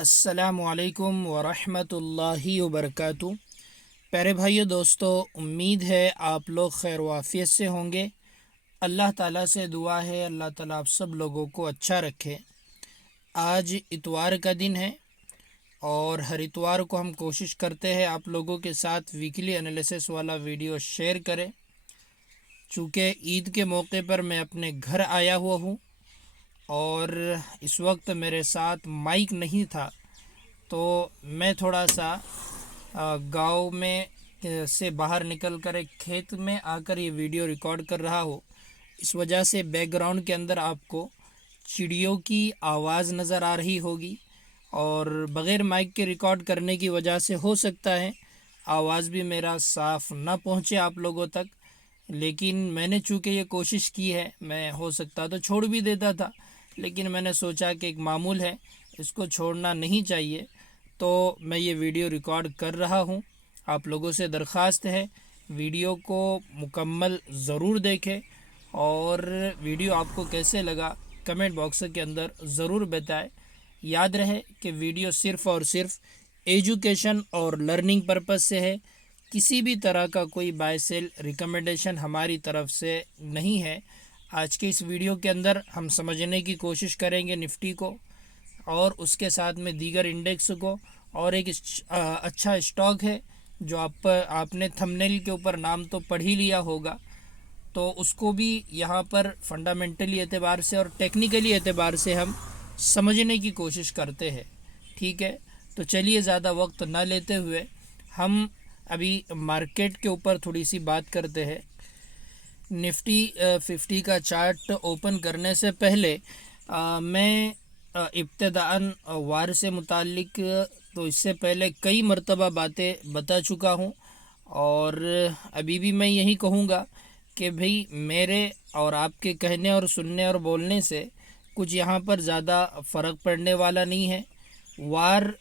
अस्सलामुअलैकुम वरहमतुल्लाहि वबरकातुहू। प्यारे भाइयों दोस्तों, उम्मीद है आप लोग खैर वाफियत से होंगे। अल्लाह ताला से दुआ है अल्लाह ताला आप सब लोगों को अच्छा रखे। आज इतवार का दिन है और हर इतवार को हम कोशिश करते हैं आप लोगों के साथ वीकली एनालिसिस वाला वीडियो शेयर करें। चूँकि ईद के मौके पर मैं अपने घर आया हुआ हूँ और इस वक्त मेरे साथ माइक नहीं था, तो मैं थोड़ा सा गांव में से बाहर निकल कर एक खेत में आकर ये वीडियो रिकॉर्ड कर रहा हूँ। इस वजह से बैकग्राउंड के अंदर आपको चिड़ियों की आवाज़ नज़र आ रही होगी और बग़ैर माइक के रिकॉर्ड करने की वजह से हो सकता है आवाज़ भी मेरा साफ़ ना पहुँचे आप लोगों तक। लेकिन मैंने चूँकि ये कोशिश की है, मैं हो सकता तो छोड़ भी देता था, लेकिन मैंने सोचा कि एक मामूल है, इसको छोड़ना नहीं चाहिए, तो मैं ये वीडियो रिकॉर्ड कर रहा हूँ। आप लोगों से दरख्वास्त है वीडियो को मुकम्मल ज़रूर देखें और वीडियो आपको कैसे लगा कमेंट बॉक्स के अंदर ज़रूर बताएं। याद रहे कि वीडियो सिर्फ़ और सिर्फ एजुकेशन और लर्निंग पर्पज़ से है। किसी भी तरह का कोई बाय सेल रिकमेंडेशन हमारी तरफ से नहीं है। आज के इस वीडियो के अंदर हम समझने की कोशिश करेंगे निफ्टी को और उसके साथ में दीगर इंडेक्स को, और एक अच्छा स्टॉक है जो आपने थंबनेल के ऊपर नाम तो पढ़ ही लिया होगा, तो उसको भी यहाँ पर फंडामेंटली एतबार से और टेक्निकली एतबार से हम समझने की कोशिश करते हैं। ठीक है, तो चलिए ज़्यादा वक्त ना लेते हुए हम अभी मार्केट के ऊपर थोड़ी सी बात करते हैं। निफ्टी 50 का चार्ट ओपन करने से पहले मैं इब्तिदाअन वार से मुतालिक तो इससे पहले कई मरतबा बातें बता चुका हूँ और अभी भी मैं यही कहूँगा कि भाई मेरे और आपके कहने और सुनने और बोलने से कुछ यहाँ पर ज़्यादा फ़र्क पड़ने वाला नहीं है। वार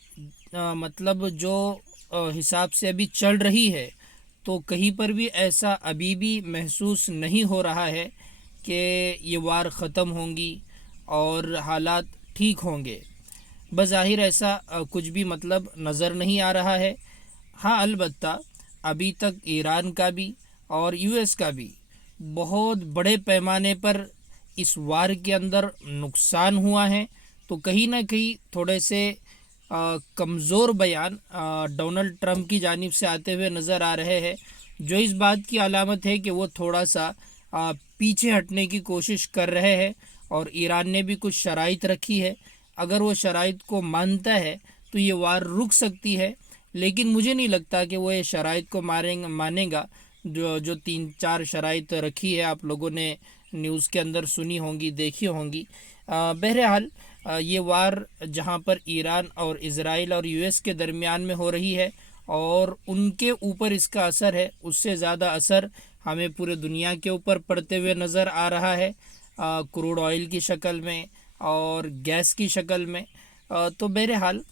मतलब जो हिसाब से अभी चल रही है, तो कहीं पर भी ऐसा अभी भी महसूस नहीं हो रहा है कि ये वार ख़त्म होंगी और हालात ठीक होंगे। बज़ाहिर ऐसा कुछ भी मतलब नज़र नहीं आ रहा है। हाँ, अलबत्ता अभी तक ईरान का भी और यूएस का भी बहुत बड़े पैमाने पर इस वार के अंदर नुकसान हुआ है, तो कहीं ना कहीं थोड़े से कमज़ोर बयान डोनाल्ड ट्रंप की जानिब से आते हुए नज़र आ रहे हैं, जो इस बात की अलामत है कि वो थोड़ा सा पीछे हटने की कोशिश कर रहे हैं और ईरान ने भी कुछ शराइत रखी है। अगर वो शराइत को मानता है तो ये वार रुक सकती है, लेकिन मुझे नहीं लगता कि वो ये शराइत को मानेगा। जो जो 3-4 शराइत रखी है आप लोगों ने न्यूज़ के अंदर सुनी होंगी, देखी होंगी। बहरहाल ये वार जहाँ पर ईरान और इज़राइल और यूएस के दरमियान में हो रही है और उनके ऊपर इसका असर है, उससे ज़्यादा असर हमें पूरे दुनिया के ऊपर पड़ते हुए नज़र आ रहा है, क्रूड ऑयल की शक्ल में और गैस की शक्ल में। तो बहरहाल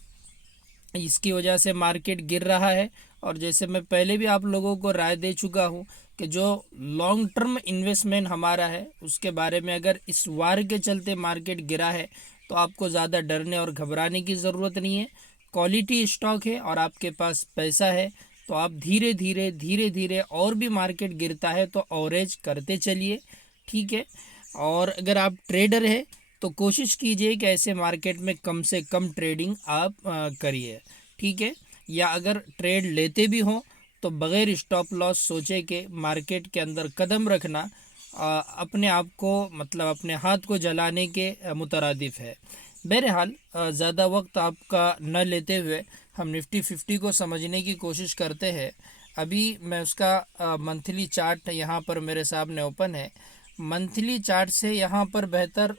इसकी वजह से मार्केट गिर रहा है और जैसे मैं पहले भी आप लोगों को राय दे चुका हूँ कि जो लॉन्ग टर्म इन्वेस्टमेंट हमारा है उसके बारे में अगर इस वार के चलते मार्केट गिरा है तो आपको ज़्यादा डरने और घबराने की ज़रूरत नहीं है। क्वालिटी स्टॉक है और आपके पास पैसा है, तो आप धीरे धीरे धीरे धीरे और भी मार्केट गिरता है तो ऑवरेज करते चलिए। ठीक है, और अगर आप ट्रेडर है तो कोशिश कीजिए कि ऐसे मार्केट में कम से कम ट्रेडिंग आप करिए। ठीक है, या अगर ट्रेड लेते भी हों तो बग़ैर स्टॉप लॉस सोचे कि मार्केट के अंदर कदम रखना अपने आप को मतलब अपने हाथ को जलाने के मुतरादिफ है। बहरहाल ज़्यादा वक्त आपका न लेते हुए हम निफ्टी 50 को समझने की कोशिश करते हैं। अभी मैं उसका मंथली चार्ट यहाँ पर मेरे सामने ओपन है। मंथली चार्ट से यहाँ पर बेहतर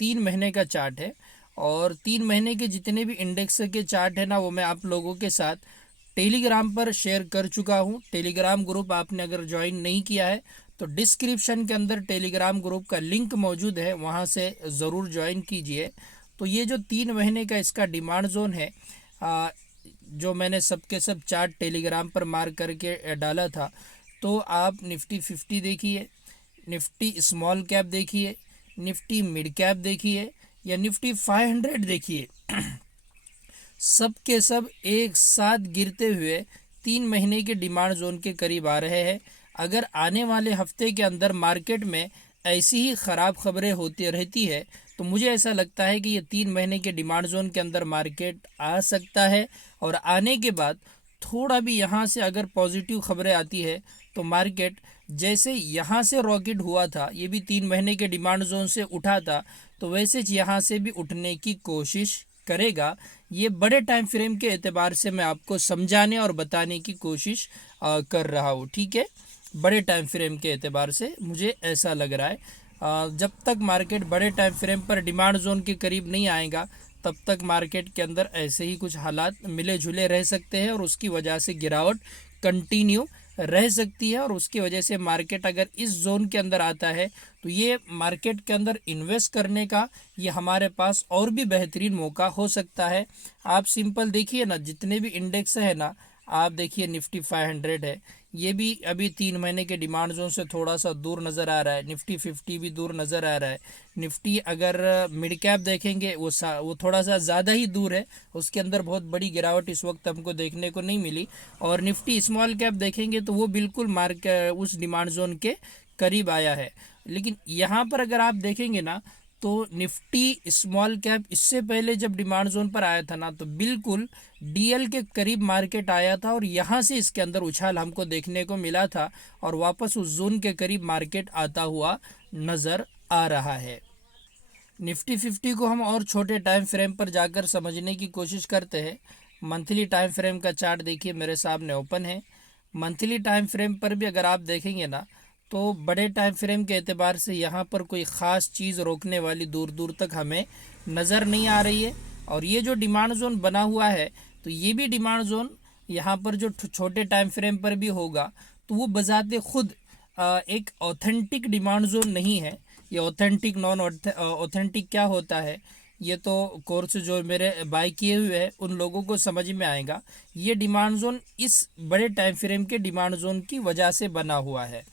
3 महीने का चार्ट है और 3 महीने के जितने भी इंडेक्स के चार्ट है ना, वो मैं आप लोगों के साथ टेलीग्राम पर शेयर कर चुका हूँ। टेलीग्राम ग्रुप आपने अगर ज्वाइन नहीं किया है तो डिस्क्रिप्शन के अंदर टेलीग्राम ग्रुप का लिंक मौजूद है, वहाँ से ज़रूर ज्वाइन कीजिए। तो ये जो 3 महीने का इसका डिमांड जोन है, जो मैंने सबके सब चार्ट टेलीग्राम पर मार करके डाला था, तो आप निफ्टी 50 देखिए, निफ्टी स्मॉल कैप देखिए, निफ्टी मिड कैप देखिए या निफ्टी 500 देखिए। सब के सब एक साथ गिरते हुए 3 महीने के डिमांड जोन के करीब आ रहे हैं। अगर आने वाले हफ्ते के अंदर मार्केट में ऐसी ही ख़राब खबरें होती रहती है तो मुझे ऐसा लगता है कि ये 3 महीने के डिमांड जोन के अंदर मार्केट आ सकता है। और आने के बाद थोड़ा भी यहाँ से अगर पॉजिटिव खबरें आती है तो मार्केट जैसे यहाँ से रॉकेट हुआ था, ये भी 3 महीने के डिमांड जोन से उठा था, तो वैसे यहाँ से भी उठने की कोशिश करेगा। ये बड़े टाइम फ्रेम के एतबार से मैं आपको समझाने और बताने की कोशिश कर रहा हूँ, ठीक है। बड़े टाइम फ्रेम के एतबार से मुझे ऐसा लग रहा है जब तक मार्केट बड़े टाइम फ्रेम पर डिमांड जोन के करीब नहीं आएगा तब तक मार्केट के अंदर ऐसे ही कुछ हालात मिले जुले रह सकते हैं और उसकी वजह से गिरावट कंटिन्यू रह सकती है। और उसकी वजह से मार्केट अगर इस जोन के अंदर आता है तो ये मार्केट के अंदर इन्वेस्ट करने का ये हमारे पास और भी बेहतरीन मौका हो सकता है। आप सिंपल देखिए ना, जितने भी इंडेक्स है ना, आप देखिए निफ्टी 500 है, ये भी अभी 3 महीने के डिमांड जोन से थोड़ा सा दूर नज़र आ रहा है। निफ्टी 50 भी दूर नज़र आ रहा है। निफ्टी अगर मिड कैप देखेंगे वो थोड़ा सा ज़्यादा ही दूर है, उसके अंदर बहुत बड़ी गिरावट इस वक्त हमको देखने को नहीं मिली। और निफ्टी स्मॉल कैप देखेंगे तो वो बिल्कुल उस डिमांड जोन के करीब आया है। लेकिन यहाँ पर अगर आप देखेंगे ना तो निफ्टी स्मॉल कैप इससे पहले जब डिमांड जोन पर आया था ना तो बिल्कुल डीएल के करीब मार्केट आया था और यहाँ से इसके अंदर उछाल हमको देखने को मिला था और वापस उस जोन के करीब मार्केट आता हुआ नज़र आ रहा है। निफ्टी 50 को हम और छोटे टाइम फ्रेम पर जाकर समझने की कोशिश करते हैं। मंथली टाइम फ्रेम का चार्ट देखिए मेरे सामने ओपन है। मंथली टाइम फ्रेम पर भी अगर आप देखेंगे ना तो बड़े टाइम फ्रेम के एतबार से यहाँ पर कोई ख़ास चीज़ रोकने वाली दूर दूर तक हमें नज़र नहीं आ रही है। और ये जो डिमांड जोन बना हुआ है तो ये भी डिमांड जोन यहाँ पर जो छोटे टाइम फ्रेम पर भी होगा तो वो बजाते खुद एक ऑथेंटिक डिमांड जोन नहीं है। ये ऑथेंटिक नॉन ऑथेंटिक क्या होता है ये तो कोर्स जो मेरे बाय किए हुए हैं उन लोगों को समझ में आएगा। ये डिमांड जोन इस बड़े टाइम फ्रेम के डिमांड जोन की वजह से बना हुआ है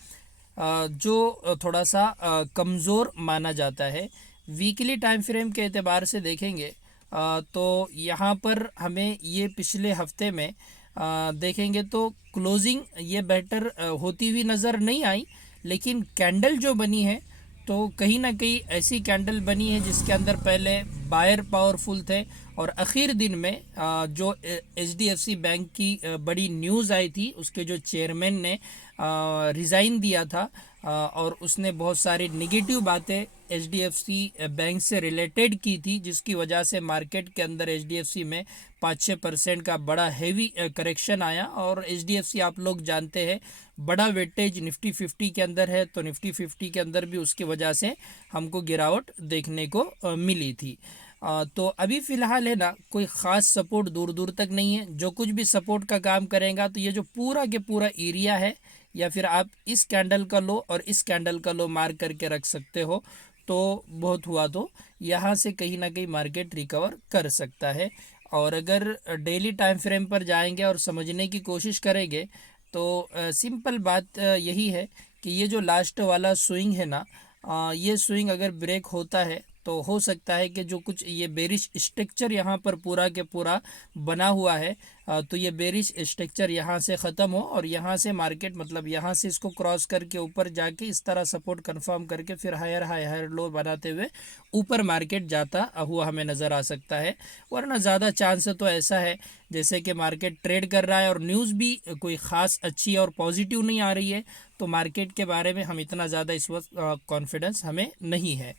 जो थोड़ा सा कमज़ोर माना जाता है। वीकली टाइम फ्रेम के एतबार से देखेंगे तो यहाँ पर हमें ये पिछले हफ्ते में देखेंगे तो क्लोजिंग ये बेटर होती हुई नज़र नहीं आई, लेकिन कैंडल जो बनी है तो कहीं ना कहीं ऐसी कैंडल बनी है जिसके अंदर पहले बायर पावरफुल थे और आखिर दिन में जो एचडीएफसी बैंक की बड़ी न्यूज़ आई थी, उसके जो चेयरमैन ने रिज़ाइन दिया था और उसने बहुत सारी नेगेटिव बातें एचडीएफसी बैंक से रिलेटेड की थी, जिसकी वजह से मार्केट के अंदर एचडीएफसी में 5-6% का बड़ा हेवी करेक्शन आया। और एचडीएफसी आप लोग जानते हैं बड़ा वेटेज निफ्टी 50 के अंदर है, तो निफ्टी 50 के अंदर भी उसकी वजह से हमको गिरावट देखने को मिली थी। तो अभी फ़िलहाल है ना कोई ख़ास सपोर्ट दूर दूर तक नहीं है। जो कुछ भी सपोर्ट का काम करेगा तो ये जो पूरा के पूरा एरिया है या फिर आप इस कैंडल का लो और इस कैंडल का लो मार्क करके रख सकते हो, तो बहुत हुआ तो यहाँ से कहीं ना कहीं मार्केट रिकवर कर सकता है। और अगर डेली टाइम फ्रेम पर जाएंगे और समझने की कोशिश करेंगे तो सिंपल बात यही है कि ये जो लास्ट वाला स्विंग है ना, ये स्विंग अगर ब्रेक होता है तो हो सकता है कि जो कुछ ये बेरिश स्ट्रक्चर यहाँ पर पूरा के पूरा बना हुआ है तो ये बेरिश स्ट्रक्चर यहाँ से ख़त्म हो और यहाँ से मार्केट मतलब यहाँ से इसको क्रॉस करके ऊपर जाके इस तरह सपोर्ट कंफर्म करके फिर हायर लो बनाते हुए ऊपर मार्केट जाता हुआ हमें नज़र आ सकता है। वरना ज़्यादा चांस तो ऐसा है जैसे कि मार्केट ट्रेड कर रहा है और न्यूज़ भी कोई ख़ास अच्छी और पॉजिटिव नहीं आ रही है, तो मार्केट के बारे में हम इतना ज़्यादा इस वक्त कॉन्फिडेंस हमें नहीं है।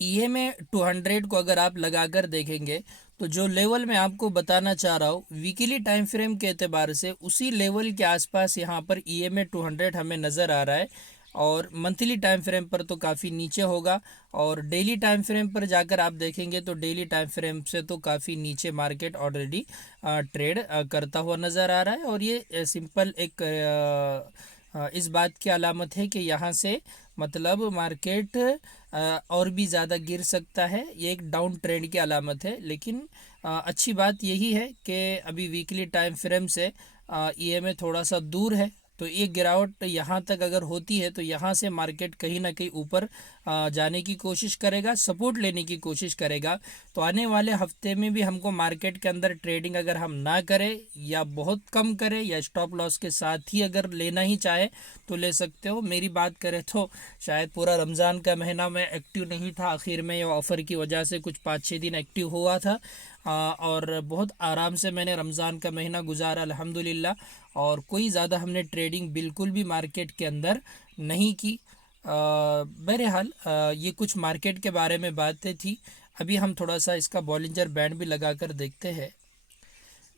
ईएमए 200 को अगर आप लगाकर देखेंगे तो जो लेवल मैं आपको बताना चाह रहा हूँ वीकली टाइम फ्रेम के एतबार से उसी लेवल के आसपास यहाँ पर ईएमए 200 हमें नज़र आ रहा है। और मंथली टाइम फ्रेम पर तो काफ़ी नीचे होगा और डेली टाइम फ्रेम पर जाकर आप देखेंगे तो डेली टाइम फ्रेम से तो काफ़ी नीचे मार्केट ऑलरेडी ट्रेड करता हुआ नज़र आ रहा है। और ये सिंपल एक इस बात की अलामत है कि यहाँ से मतलब मार्केट और भी ज़्यादा गिर सकता है, ये एक डाउन ट्रेंड की अलामत है। लेकिन अच्छी बात यही है कि अभी वीकली टाइम फ्रेम से ईएमए थोड़ा सा दूर है, तो एक गिरावट यहाँ तक अगर होती है तो यहाँ से मार्केट कहीं ना कहीं ऊपर जाने की कोशिश करेगा, सपोर्ट लेने की कोशिश करेगा। तो आने वाले हफ्ते में भी हमको मार्केट के अंदर ट्रेडिंग अगर हम ना करें या बहुत कम करें या स्टॉप लॉस के साथ ही अगर लेना ही चाहे तो ले सकते हो। मेरी बात करें तो शायद पूरा रमज़ान का महीना मैं एक्टिव नहीं था, आखिर में ये ऑफ़र की वजह से कुछ 5-6 दिन एक्टिव हुआ था और बहुत आराम से मैंने रमज़ान का महीना गुजारा अल्हम्दुलिल्लाह। और कोई ज़्यादा हमने ट्रेडिंग बिल्कुल भी मार्केट के अंदर नहीं की। बहरहाल ये कुछ मार्केट के बारे में बातें थी। अभी हम थोड़ा सा इसका बॉलिंजर बैंड भी लगा कर देखते हैं।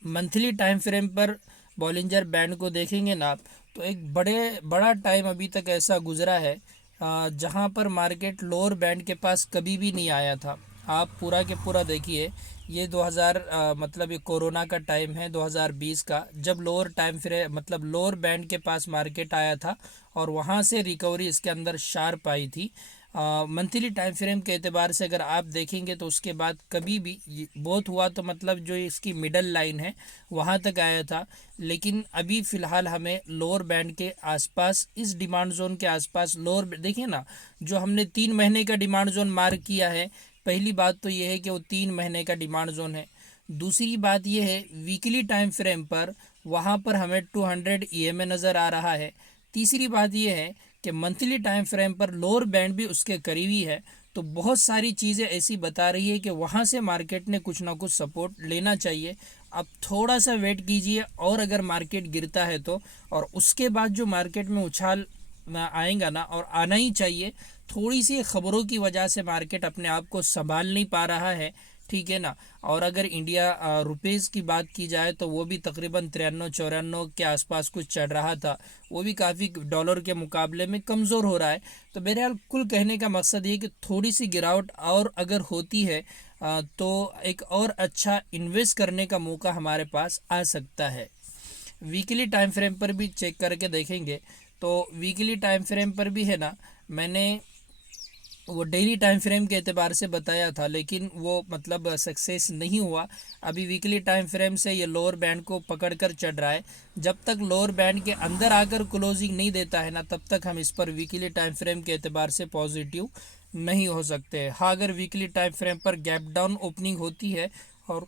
मंथली टाइम फ्रेम पर बॉलिंजर बैंड को देखेंगे ना आप, तो एक बड़ा टाइम अभी तक ऐसा गुजरा है जहां पर मार्केट लोअर बैंड के पास कभी भी नहीं आया था। आप पूरा के पूरा देखिए, ये 2000 मतलब ये कोरोना का टाइम है 2020 का, जब लोअर टाइम फ्रेम मतलब लोअर बैंड के पास मार्केट आया था और वहाँ से रिकवरी इसके अंदर शार्प आई थी। मंथली टाइम फ्रेम के एतबार से अगर आप देखेंगे तो उसके बाद कभी भी बहुत हुआ तो मतलब जो इसकी मिडल लाइन है वहाँ तक आया था। लेकिन अभी फ़िलहाल हमें लोअर बैंड के आसपास, इस डिमांड जोन के आसपास लोअर देखिए ना, जो हमने 3 महीने का डिमांड जोन मार्क किया है, पहली बात तो ये है कि वो 3 महीने का डिमांड जोन है। दूसरी बात ये है वीकली टाइम फ्रेम पर वहाँ पर हमें 200 ईएमए नज़र आ रहा है। तीसरी बात ये है कि मंथली टाइम फ्रेम पर लोअर बैंड भी उसके करीबी है। तो बहुत सारी चीज़ें ऐसी बता रही है कि वहाँ से मार्केट ने कुछ ना कुछ सपोर्ट लेना चाहिए। अब थोड़ा सा वेट कीजिए और अगर मार्केट गिरता है तो, और उसके बाद जो मार्केट में उछाल आएगा ना, और आना ही चाहिए, थोड़ी सी खबरों की वजह से मार्केट अपने आप को संभाल नहीं पा रहा है, ठीक है ना। और अगर इंडिया रुपीज़ की बात की जाए तो वो भी तकरीबन 93-94 के आसपास कुछ चढ़ रहा था, वो भी काफ़ी डॉलर के मुकाबले में कमज़ोर हो रहा है। तो बहरहाल कुल कहने का मकसद ये कि थोड़ी सी गिरावट और अगर होती है तो एक और अच्छा इन्वेस्ट करने का मौका हमारे पास आ सकता है। वीकली टाइम फ्रेम पर भी चेक करके देखेंगे तो वीकली टाइम फ्रेम पर भी है ना, मैंने वो डेली टाइम फ्रेम के एतबार से बताया था लेकिन वो मतलब सक्सेस नहीं हुआ। अभी वीकली टाइम फ्रेम से ये लोअर बैंड को पकड़ कर चढ़ रहा है। जब तक लोअर बैंड के अंदर आकर क्लोजिंग नहीं देता है ना, तब तक हम इस पर वीकली टाइम फ्रेम के एतबार से पॉजिटिव नहीं हो सकते। हाँ, अगर वीकली टाइम फ्रेम पर गैप डाउन ओपनिंग होती है और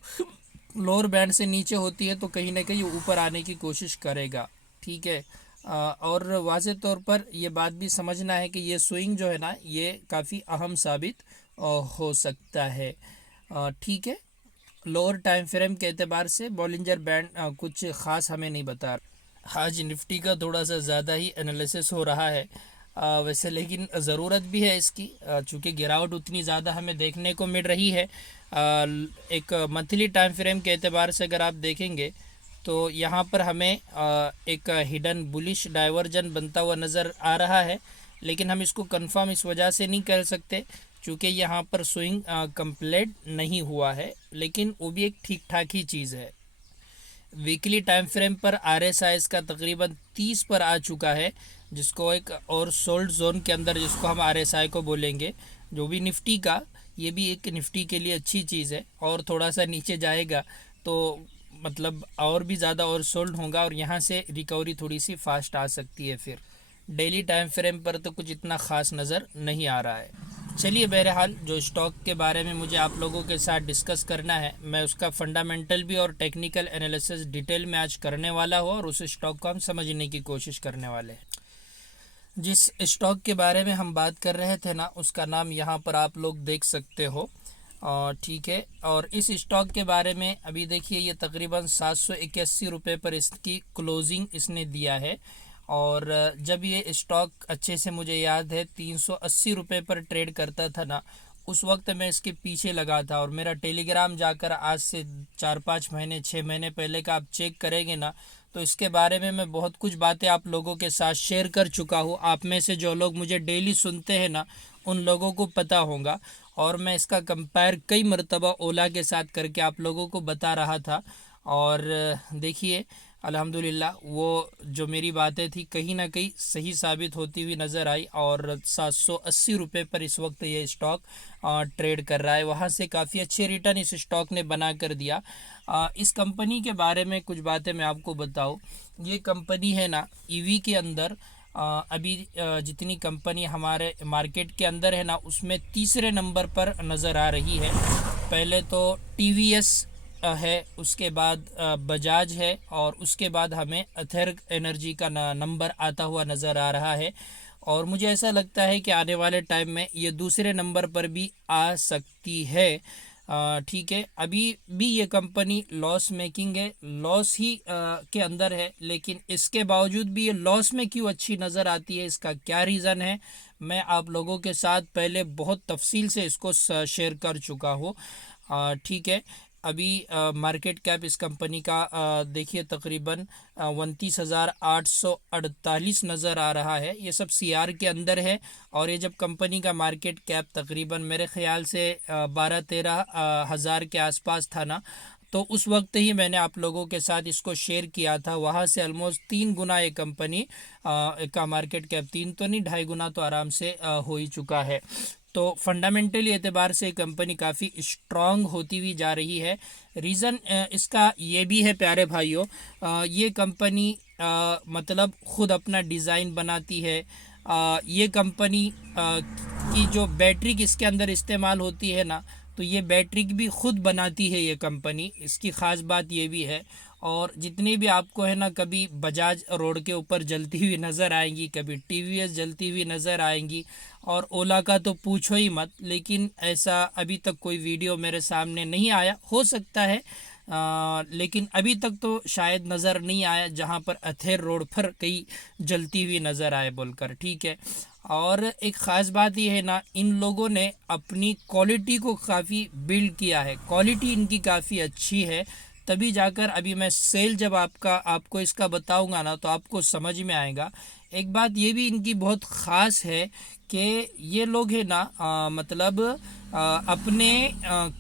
लोअर बैंड से नीचे होती है तो कहीं ना कहीं ऊपर आने की कोशिश करेगा, ठीक है। और वाज़े तौर पर ये बात भी समझना है कि ये स्विंग जो है ना, ये काफ़ी अहम साबित हो सकता है, ठीक है। लोअर टाइम फ्रेम के एतबार से बॉलिंजर बैंड कुछ ख़ास हमें नहीं बता रहा। आज निफ्टी का थोड़ा सा ज़्यादा ही एनालिसिस हो रहा है वैसे, लेकिन ज़रूरत भी है इसकी, चूँकि गिरावट उतनी ज़्यादा हमें देखने को मिल रही है। एक मंथली टाइम फ्रेम के एतबार से अगर आप देखेंगे तो यहाँ पर हमें एक हिडन बुलिश डाइवर्जन बनता हुआ नज़र आ रहा है, लेकिन हम इसको कंफर्म इस वजह से नहीं कर सकते क्योंकि यहाँ पर स्विंग कंप्लीट नहीं हुआ है, लेकिन वो भी एक ठीक ठाक ही चीज़ है। वीकली टाइम फ्रेम पर RSI इसका तकरीबन 30 पर आ चुका है, जिसको एक और सोल्ड जोन के अंदर, जिसको हम RSI को बोलेंगे, जो भी निफ्टी का, ये भी एक निफ्टी के लिए अच्छी चीज़ है। और थोड़ा सा नीचे जाएगा तो मतलब और भी ज़्यादा और सोल्ड होगा और यहाँ से रिकवरी थोड़ी सी फास्ट आ सकती है। फिर डेली टाइम फ्रेम पर तो कुछ इतना ख़ास नज़र नहीं आ रहा है। चलिए, बहरहाल जो स्टॉक के बारे में मुझे आप लोगों के साथ डिस्कस करना है, मैं उसका फंडामेंटल भी और टेक्निकल एनालिसिस डिटेल में आज करने वाला हूँ और उस स्टॉक को हम समझने की कोशिश करने वाले हैं। जिस स्टॉक के बारे में हम बात कर रहे थे ना, उसका नाम यहाँ पर आप लोग देख सकते हो, ठीक है। और इस स्टॉक के बारे में अभी देखिए, ये तकरीबन 781 रुपये पर इसकी क्लोजिंग इसने दिया है। और जब ये स्टॉक अच्छे से मुझे याद है 380 रुपये पर ट्रेड करता था ना, उस वक्त मैं इसके पीछे लगा था। और मेरा टेलीग्राम जाकर आज से 4-5 महीने 6 महीने पहले का आप चेक करेंगे ना, तो इसके बारे में मैं बहुत कुछ बातें आप लोगों के साथ शेयर कर चुका हूँ। आप में से जो लोग मुझे डेली सुनते हैं ना, उन लोगों को पता होगा। और मैं इसका कंपेयर कई मरतबा ओला के साथ करके आप लोगों को बता रहा था। और देखिए, अल्हम्दुलिल्लाह वो जो मेरी बातें थी कहीं ना कहीं सही साबित होती हुई नज़र आई। और 780 रुपये पर इस वक्त ये स्टॉक ट्रेड कर रहा है। वहाँ से काफ़ी अच्छे रिटर्न इस स्टॉक ने बना कर दिया। इस कंपनी के बारे में कुछ बातें मैं आपको बताऊँ। ये कंपनी है ना, ईवी के अंदर अभी जितनी कंपनी हमारे मार्केट के अंदर है ना, उसमें तीसरे नंबर पर नज़र आ रही है। पहले तो टीवीएस है, उसके बाद बजाज है, और उसके बाद हमें अथर एनर्जी का नंबर आता हुआ नज़र आ रहा है। और मुझे ऐसा लगता है कि आने वाले टाइम में ये दूसरे नंबर पर भी आ सकती है। ठीक है, अभी भी ये कंपनी लॉस मेकिंग है, लॉस ही के अंदर है, लेकिन इसके बावजूद भी ये लॉस में क्यों अच्छी नज़र आती है, इसका क्या रीज़न है, मैं आप लोगों के साथ पहले बहुत तफसील से इसको शेयर कर चुका हूँ। ठीक है, अभी मार्केट कैप इस कंपनी का देखिए तकरीबन 29,848 नज़र आ रहा है। ये सब सीआर के अंदर है। और ये जब कंपनी का मार्केट कैप तकरीबन मेरे ख्याल से 12-13 हज़ार के आसपास था ना, तो उस वक्त ही मैंने आप लोगों के साथ इसको शेयर किया था। वहाँ से ऑलमोस्ट 3 गुना ये कंपनी का मार्केट कैप, 3 तो नहीं 2.5 गुना तो आराम से हो ही चुका है। तो फंडामेंटली एतबार से कंपनी काफ़ी स्ट्रांग होती हुई जा रही है। रीज़न इसका ये भी है प्यारे भाइयों, ये कंपनी मतलब ख़ुद अपना डिज़ाइन बनाती है। ये कंपनी की जो बैटरी इसके अंदर इस्तेमाल होती है ना, तो ये बैटरी भी ख़ुद बनाती है ये कंपनी, इसकी ख़ास बात ये भी है। और जितनी भी आपको है ना, कभी बजाज रोड के ऊपर जलती हुई नज़र आएंगी, कभी टीवीएस जलती हुई नज़र आएंगी, और ओला का तो पूछो ही मत। लेकिन ऐसा अभी तक कोई वीडियो मेरे सामने नहीं आया, हो सकता है लेकिन अभी तक तो शायद नज़र नहीं आया जहाँ पर अथेर रोड पर कहीं जलती हुई नज़र आए बोलकर। ठीक है, और एक ख़ास बात यह है ना, इन लोगों ने अपनी क्वालिटी को काफ़ी बिल्ड किया है, क्वालिटी इनकी काफ़ी अच्छी है, तभी जाकर अभी मैं सेल जब आपको इसका बताऊंगा ना, तो आपको समझ में आएगा। एक बात ये भी इनकी बहुत ख़ास है कि ये लोग है ना मतलब अपने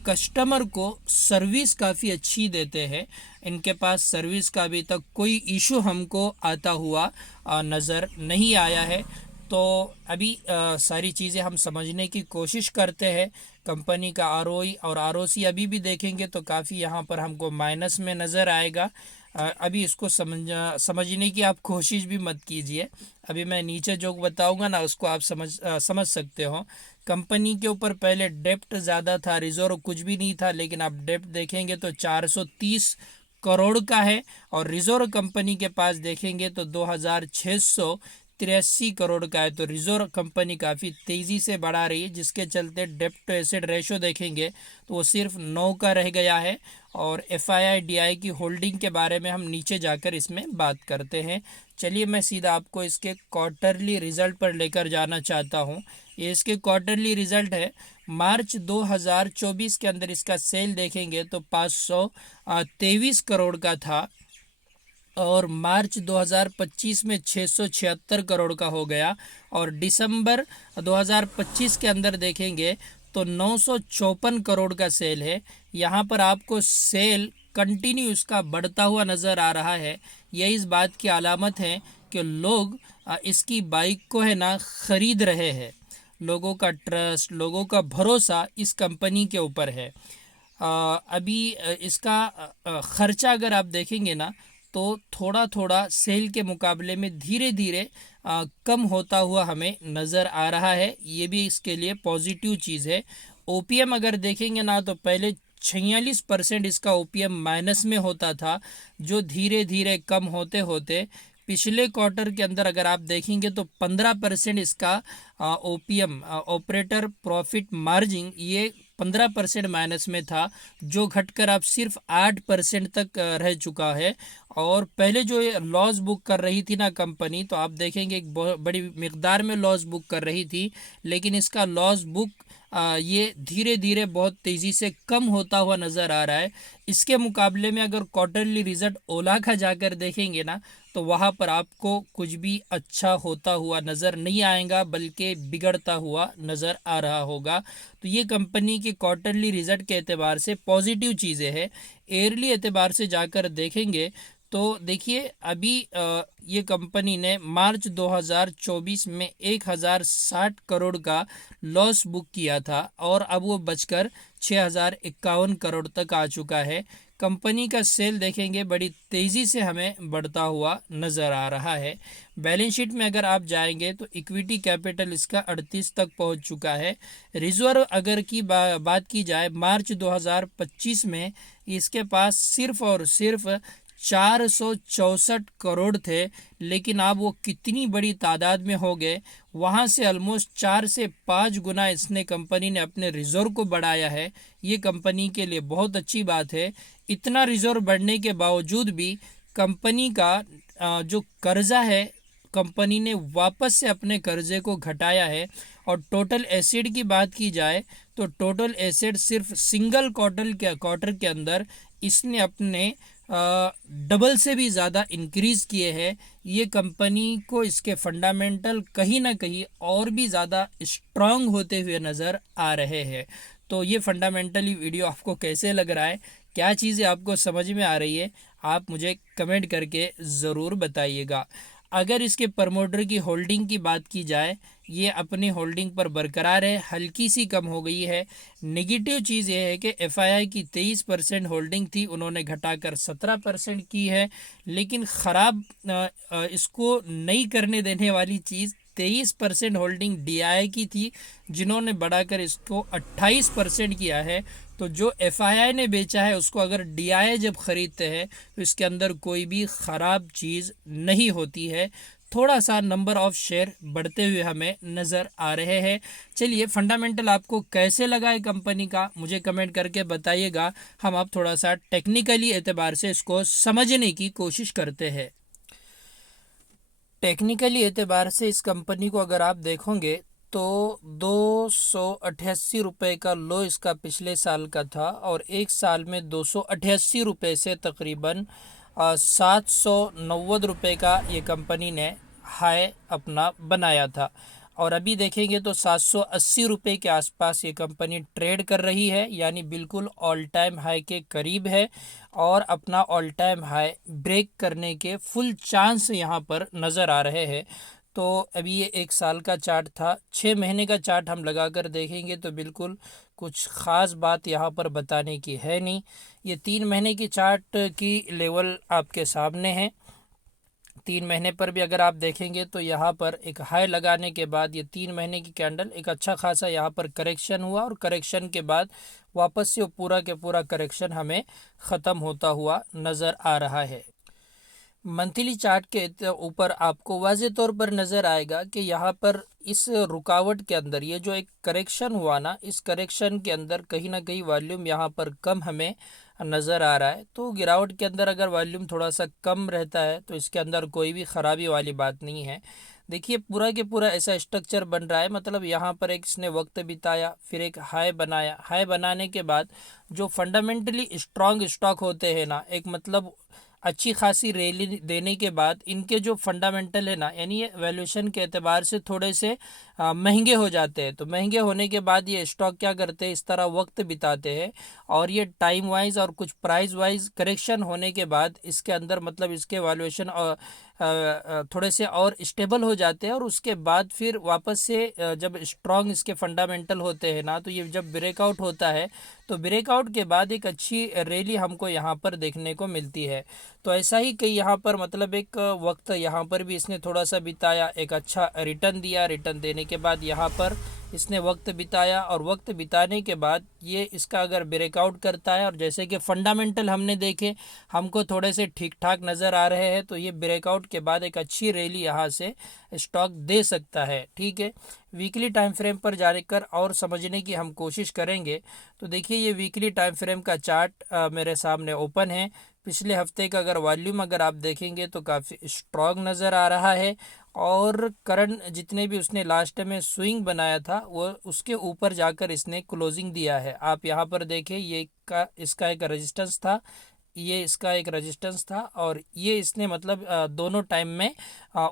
कस्टमर को सर्विस काफ़ी अच्छी देते हैं। इनके पास सर्विस का अभी तक कोई इशू हमको आता हुआ नज़र नहीं आया है। तो अभी सारी चीज़ें हम समझने की कोशिश करते हैं। कंपनी का आरओई और आरओसी अभी भी देखेंगे तो काफ़ी यहाँ पर हमको माइनस में नज़र आएगा। अभी इसको समझने की आप कोशिश भी मत कीजिए। अभी मैं नीचे जो बताऊंगा ना, उसको आप समझ सकते हो। कंपनी के ऊपर पहले डेप्ट ज़्यादा था, रिजर्व कुछ भी नहीं था, लेकिन आप डेप्ट देखेंगे तो 430 करोड़ का है, और रिजर्व कंपनी के पास देखेंगे तो 2,683 करोड़ का है। तो रिजर्व कंपनी काफ़ी तेज़ी से बढ़ा रही है, जिसके चलते डेप्ट टू एसेट रेशो देखेंगे तो वो सिर्फ 9 का रह गया है। और FII-DI की होल्डिंग के बारे में हम नीचे जाकर इसमें बात करते हैं। चलिए मैं सीधा आपको इसके क्वार्टरली रिज़ल्ट पर लेकर जाना चाहता हूँ। ये इसके क्वार्टरली रिज़ल्ट है। मार्च 2024 के अंदर इसका सेल देखेंगे तो 523 करोड़ का था, और मार्च 2025 में 676 करोड़ का हो गया, और दिसंबर 2025 के अंदर देखेंगे तो 954 करोड़ का सेल है। यहाँ पर आपको सेल कंटिन्यू इसका बढ़ता हुआ नज़र आ रहा है। यह इस बात की अलामत है कि लोग इसकी बाइक को है ना ख़रीद रहे हैं। लोगों का ट्रस्ट, लोगों का भरोसा इस कंपनी के ऊपर है। अभी इसका ख़र्चा अगर आप देखेंगे ना, तो थोड़ा थोड़ा सेल के मुकाबले में धीरे धीरे कम होता हुआ हमें नज़र आ रहा है। ये भी इसके लिए पॉजिटिव चीज़ है। ओपीएम अगर देखेंगे ना, तो पहले 46% इसका ओपीएम माइनस में होता था, जो धीरे धीरे कम होते होते पिछले क्वार्टर के अंदर अगर आप देखेंगे तो 15% इसका ओपीएम, ऑपरेटर प्रॉफिट मार्जिन, ये 15% माइनस में था, जो घटकर अब सिर्फ 8% तक रह चुका है। और पहले जो ये लॉस बुक कर रही थी ना कंपनी, तो आप देखेंगे एक बहुत बड़ी मिकदार में लॉस बुक कर रही थी, लेकिन इसका लॉस बुक ये धीरे धीरे बहुत तेज़ी से कम होता हुआ नज़र आ रहा है। इसके मुकाबले में अगर क्वार्टरली रिज़ल्ट ओला का जाकर देखेंगे ना, तो वहाँ पर आपको कुछ भी अच्छा होता हुआ नज़र नहीं आएगा, बल्कि बिगड़ता हुआ नज़र आ रहा होगा। तो ये कंपनी के क्वार्टरली रिज़ल्ट के एतबार से पॉजिटिव चीज़ें हैं। ईयरली एतबार से जाकर देखेंगे तो देखिए अभी ये कंपनी ने मार्च 2024 में 1060 करोड़ का लॉस बुक किया था और अब वो बचकर 6051 करोड़ तक आ चुका है। कंपनी का सेल देखेंगे बड़ी तेज़ी से हमें बढ़ता हुआ नज़र आ रहा है। बैलेंस शीट में अगर आप जाएंगे तो इक्विटी कैपिटल इसका 38 तक पहुंच चुका है। रिजर्व अगर की बात की जाए मार्च 2025 में इसके पास सिर्फ और सिर्फ 464 करोड़ थे, लेकिन अब वो कितनी बड़ी तादाद में हो गए। वहाँ से ऑलमोस्ट 4 से 5 गुना इसने कंपनी ने अपने रिजर्व को बढ़ाया है। ये कंपनी के लिए बहुत अच्छी बात है। इतना रिजर्व बढ़ने के बावजूद भी कंपनी का जो कर्जा है, कंपनी ने वापस से अपने कर्जे को घटाया है। और टोटल एसेट की बात की जाए तो टोटल एसेट सिर्फ सिंगल क्वार्टर के अंदर इसने अपने डबल से भी ज़्यादा इंक्रीज़ किए हैं। ये कंपनी को इसके फंडामेंटल कहीं ना कहीं और भी ज़्यादा स्ट्रांग होते हुए नज़र आ रहे हैं। तो ये फंडामेंटली वीडियो आपको कैसे लग रहा है, क्या चीज़ें आपको समझ में आ रही है, आप मुझे कमेंट करके ज़रूर बताइएगा। अगर इसके प्रमोटर की होल्डिंग की बात की जाए, ये अपनी होल्डिंग पर बरकरार है, हल्की सी कम हो गई है। नेगेटिव चीज़ ये है कि एफआईआई की 23% होल्डिंग थी, उन्होंने घटाकर 17% की है। लेकिन ख़राब इसको नहीं करने देने वाली चीज़ 23% होल्डिंग डीआईआई की थी, जिन्होंने बढ़ाकर इसको 28% किया है। तो जो एफआईआई ने बेचा है उसको अगर डीआईआई जब ख़रीदते हैं तो इसके अंदर कोई भी ख़राब चीज़ नहीं होती है। थोड़ा सा नंबर ऑफ शेयर बढ़ते हुए हमें नज़र आ रहे हैं। चलिए फंडामेंटल आपको कैसे लगा है कंपनी का, मुझे कमेंट करके बताइएगा। हम आप थोड़ा सा टेक्निकली एतबार से इसको समझने की कोशिश करते हैं। टेक्निकली एतबार से इस कंपनी को अगर आप देखोगे तो 288 रुपये का लो इसका पिछले साल का था और एक साल में 288 रुपये से तकरीबन 790 रुपये का ये कंपनी ने हाई अपना बनाया था। और अभी देखेंगे तो 780 रुपये के आसपास ये कंपनी ट्रेड कर रही है, यानी बिल्कुल ऑल टाइम हाई के करीब है और अपना ऑल टाइम हाई ब्रेक करने के फुल चांस यहाँ पर नज़र आ रहे हैं। तो अभी ये एक साल का चार्ट था, 6 महीने का चार्ट हम लगाकर देखेंगे तो बिल्कुल कुछ ख़ास बात यहाँ पर बताने की है नहीं। ये 3 महीने की चार्ट की लेवल आपके सामने है। 3 महीने पर भी अगर आप देखेंगे तो यहाँ पर एक हाई लगाने के बाद ये 3 महीने की कैंडल एक अच्छा खासा यहाँ पर करेक्शन हुआ और करेक्शन के बाद वापस से पूरा के पूरा करेक्शन हमें ख़त्म होता हुआ नज़र आ रहा है। मंथली चार्ट के ऊपर आपको वाज़े तौर पर नज़र आएगा कि यहाँ पर इस रुकावट के अंदर ये जो एक करेक्शन हुआ ना, इस करेक्शन के अंदर कहीं ना कहीं वॉल्यूम यहाँ पर कम हमें नज़र आ रहा है। तो गिरावट के अंदर अगर वॉल्यूम थोड़ा सा कम रहता है तो इसके अंदर कोई भी ख़राबी वाली बात नहीं है। देखिए पूरा के पूरा ऐसा स्ट्रक्चर बन रहा है, मतलब यहाँ पर एक इसने वक्त बिताया, फिर एक हाई बनाया, हाई बनाने के बाद जो फंडामेंटली स्ट्रांग स्टॉक होते हैं ना, एक मतलब अच्छी खासी रैली देने के बाद इनके जो फंडामेंटल है ना, यानी ये वैल्यूएशन के एतबार से थोड़े से महंगे हो जाते हैं। तो महंगे होने के बाद ये स्टॉक क्या करते हैं, इस तरह वक्त बिताते हैं और ये टाइम वाइज और कुछ प्राइस वाइज करेक्शन होने के बाद इसके अंदर मतलब इसके वैल्यूएशन थोड़े से और स्टेबल हो जाते हैं और उसके बाद फिर वापस से जब स्ट्रांग इसके फंडामेंटल होते हैं ना, तो ये जब ब्रेकआउट होता है तो ब्रेकआउट के बाद एक अच्छी रैली हमको यहाँ पर देखने को मिलती है। तो ऐसा ही कई यहाँ पर मतलब एक वक्त यहाँ पर भी इसने थोड़ा सा बिताया, एक अच्छा रिटर्न दिया, रिटर्न देने के बाद यहाँ पर इसने वक्त बिताया और वक्त बिताने के बाद ये इसका अगर ब्रेकआउट करता है और जैसे कि फंडामेंटल हमने देखे हमको थोड़े से ठीक ठाक नज़र आ रहे हैं, तो ये ब्रेकआउट के बाद एक अच्छी रैली यहाँ से स्टॉक दे सकता है। ठीक है, वीकली टाइम फ्रेम पर जाकर और समझने की हम कोशिश करेंगे। तो देखिए ये वीकली टाइम फ्रेम का चार्ट मेरे सामने ओपन है। पिछले हफ्ते का अगर वॉल्यूम अगर आप देखेंगे तो काफ़ी स्ट्रॉन्ग नज़र आ रहा है और करंट जितने भी उसने लास्ट में स्विंग बनाया था वो उसके ऊपर जाकर इसने क्लोजिंग दिया है। आप यहाँ पर देखें, ये इसका एक रेजिस्टेंस था, ये इसका एक रेजिस्टेंस था और ये इसने मतलब दोनों टाइम में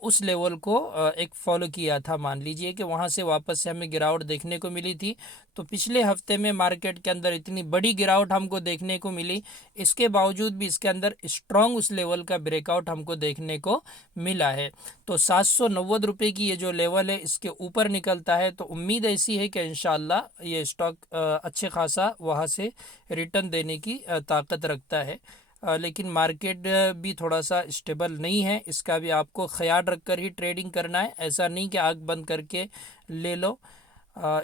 उस लेवल को एक फॉलो किया था। मान लीजिए कि वहाँ से वापस से हमें गिरावट देखने को मिली थी, तो पिछले हफ्ते में मार्केट के अंदर इतनी बड़ी गिरावट हमको देखने को मिली, इसके बावजूद भी इसके अंदर स्ट्रॉन्ग उस लेवल का ब्रेकआउट हमको देखने को मिला है। तो 790 रुपये की ये जो लेवल है इसके ऊपर निकलता है तो उम्मीद ऐसी है कि इंशाल्लाह ये स्टॉक अच्छे खासा वहाँ से रिटर्न देने की ताकत रखता है। लेकिन मार्केट भी थोड़ा सा स्टेबल नहीं है, इसका भी आपको ख्याल रखकर ही ट्रेडिंग करना है। ऐसा नहीं कि आंख बंद करके ले लो।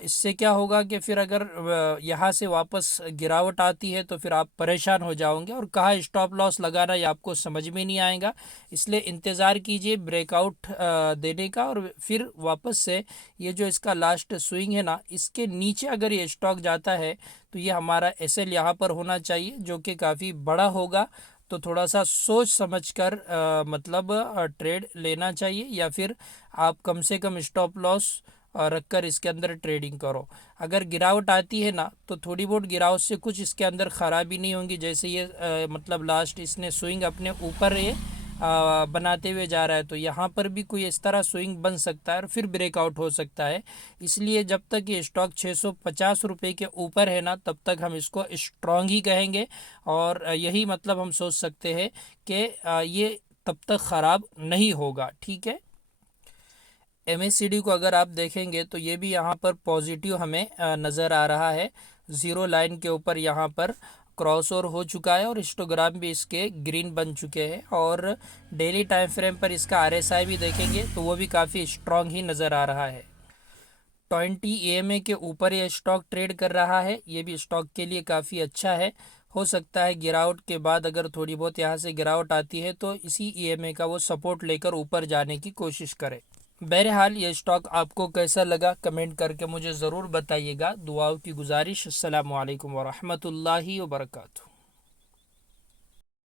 इससे क्या होगा कि फिर अगर यहाँ से वापस गिरावट आती है तो फिर आप परेशान हो जाओगे और कहाँ स्टॉप लॉस लगाना ये आपको समझ में नहीं आएगा। इसलिए इंतज़ार कीजिए ब्रेकआउट देने का, और फिर वापस से ये जो इसका लास्ट स्विंग है ना, इसके नीचे अगर ये स्टॉक जाता है तो ये हमारा एसएल यहाँ पर होना चाहिए जो कि काफ़ी बड़ा होगा। तो थोड़ा सा सोच समझकर मतलब ट्रेड लेना चाहिए, या फिर आप कम से कम स्टॉप लॉस रखकर इसके अंदर ट्रेडिंग करो। अगर गिरावट आती है ना तो थोड़ी बहुत गिरावट से कुछ इसके अंदर ख़राबी नहीं होंगी। जैसे ये मतलब लास्ट इसने स्विंग अपने ऊपर ये बनाते हुए जा रहा है, तो यहाँ पर भी कोई इस तरह स्विंग बन सकता है और फिर ब्रेकआउट हो सकता है। इसलिए जब तक ये स्टॉक 650 रुपये के ऊपर है ना, तब तक हम इसको स्ट्रॉन्ग ही कहेंगे, और यही मतलब हम सोच सकते हैं कि ये तब तक ख़राब नहीं होगा। ठीक है। MACD को अगर आप देखेंगे तो ये भी यहाँ पर पॉजिटिव हमें नज़र आ रहा है। ज़ीरो लाइन के ऊपर यहाँ पर क्रॉस ओवर हो चुका है और हिस्टोग्राम भी इसके ग्रीन बन चुके हैं, और डेली टाइम फ्रेम पर इसका RSI भी देखेंगे तो वो भी काफ़ी स्ट्रॉन्ग ही नज़र आ रहा है। 20 EMA के ऊपर ये स्टॉक ट्रेड कर रहा है, ये भी स्टॉक के लिए काफ़ी अच्छा है। हो सकता है गिरावट के बाद अगर थोड़ी बहुत यहाँ से गिरावट आती है तो इसी EMA का वो सपोर्ट लेकर ऊपर जाने की कोशिश करे। बहरहाल ये स्टॉक आपको कैसा लगा कमेंट करके मुझे ज़रूर बताइएगा। दुआओं की गुजारिश। अस्सलामु अलैकुम वरहमतुल्लाहि वबरकातुहू।